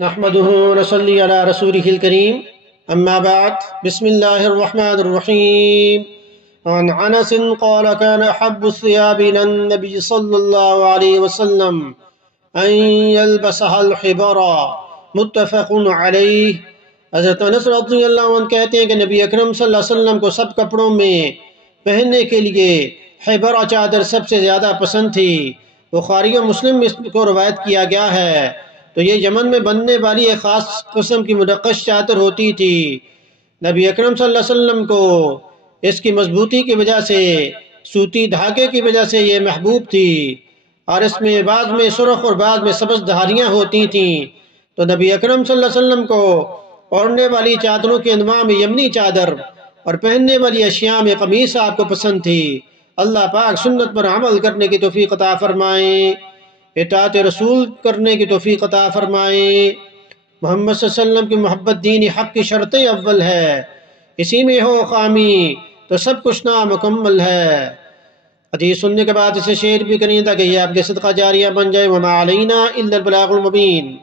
نحمده ونصلي على رسوله الكريم اما بعد بسم الله الرحمن الرحيم عن انس قال كان احب الثياب الى النبي صلى الله عليه وسلم ان يلبسها الحبرا متفق عليه۔ حضرت انس رضی اللہ عنہ کہتے ہیں کہ نبی اکرم صلی اللہ علیہ وسلم کو سب کپڑوں میں پہننے کے لیے حبرا چادر سب سے زیادہ پسند تھی۔ بخاری و مسلم میں اس کو روایت کیا گیا ہے۔ تو یہ یمن میں بننے والی ایک خاص قسم کی منقش چادر ہوتی تھی۔ نبی اکرم صلی اللہ علیہ وسلم کو اس کی مضبوطی کی وجہ سے، سوتی دھاگے کی وجہ سے یہ محبوب تھی، اور اس میں بعض میں سرخ اور بعض میں سبز دھاریاں ہوتی تھیں۔ تو نبی اکرم صلی اللہ علیہ وسلم کو اوڑھنے والی چادروں کے انواع میں یمنی چادر اور پہننے والی اشیاء میں قمیص آپ کو پسند تھی۔ اللہ پاک سنت پر عمل کرنے کی توفیق عطا فرمائیں، اطاعت رسول کرنے کی توفیق عطا فرمائیں۔ محمد صلی اللہ علیہ وسلم کی محبت دین حق کی شرط اول ہے، اسی میں ہو خامی تو سب کچھ نامکمل ہے۔ حدیث سننے کے بعد اسے شیئر بھی کریں تاکہ یہ آپ کے صدقہ جاریہ بن جائے۔ وما علینا الا البلاغ المبین۔